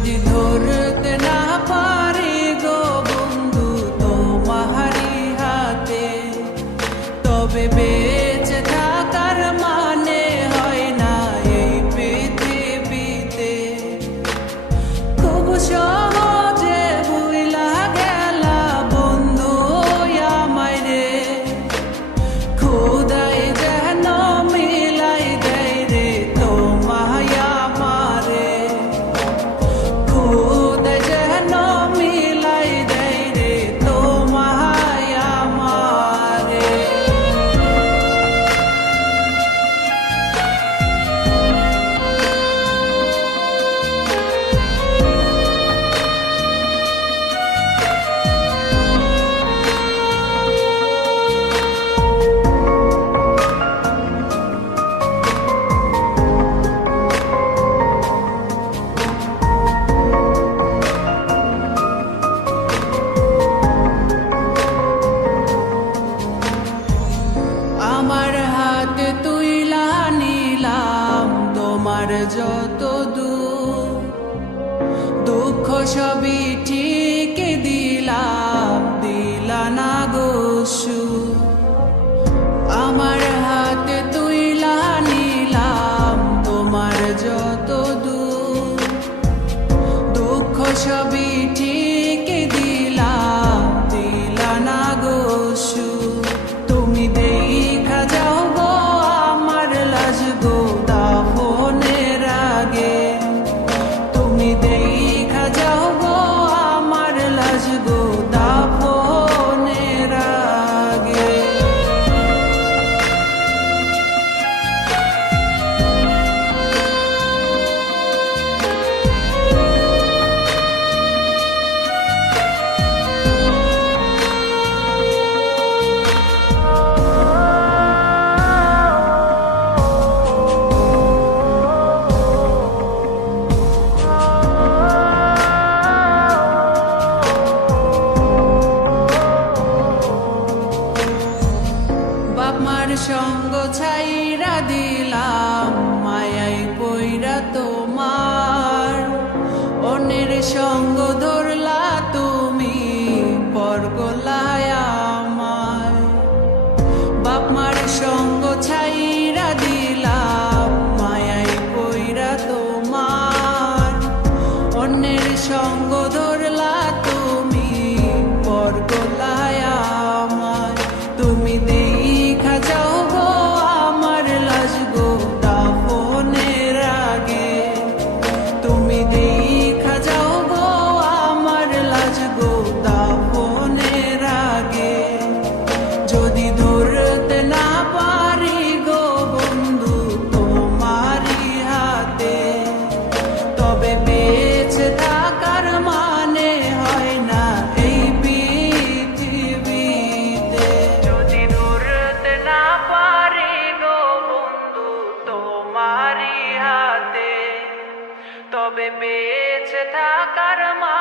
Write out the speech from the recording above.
যদি ধরতে না পারি গো বন্ধু তোমারি হাতে, তবে বেঁচে থাকার মানে হয় না এই পৃথিবীতে। খুব সহজে ভুইলা গেলা বন্ধু আমায় রে, খোদাই যেন মিলাই দেয় রে তোমায় আমারে, খোদাই যেন মিলাই দেয় রে তোমায় আমারে। আমার হাতে তুইলা নিলাম তোমার যত দুঃখ সবই ঠিক দিলাম, দিলা না গো সুখ। আমার হাতে তুইলা নিলাম তোমার যত দুঃখ সবই ঠিক দিলাম, দিলা না গো সুখ। তুমি দেখা যাও গো আমার লাজ গো দাফনের আগে, তুমি দেখা যাও গো আমার লাজ গো দাফনের আগে। বাপ মার সঙ্গ ছাইরা দিলাম মায়াই পইরা তোমার, অন্যের সঙ্গ ধরলা তুমি পর গলায় আমার। বাপ মার সঙ্গ ছাইরা দিলাম মায়াই পইরা তোমার, অন্যের সঙ্গ ধরলা তুমি পর গলায় আমার। তুমি দেখা যাও গো আমার লাজ গো দাফনের আগে, তুমি দেখা যাও গো আমার লাজ গো দাফনের আগে। যদি ধরতে না পারি গো বন্ধু তোমারি হাতে, তবে বেঁচে থাকার মানে হয় না এই পৃথিবীতে। যদি ধরতে না পারি গো বন্ধু তোমারি হাতে, তবে বেঁচে থাকার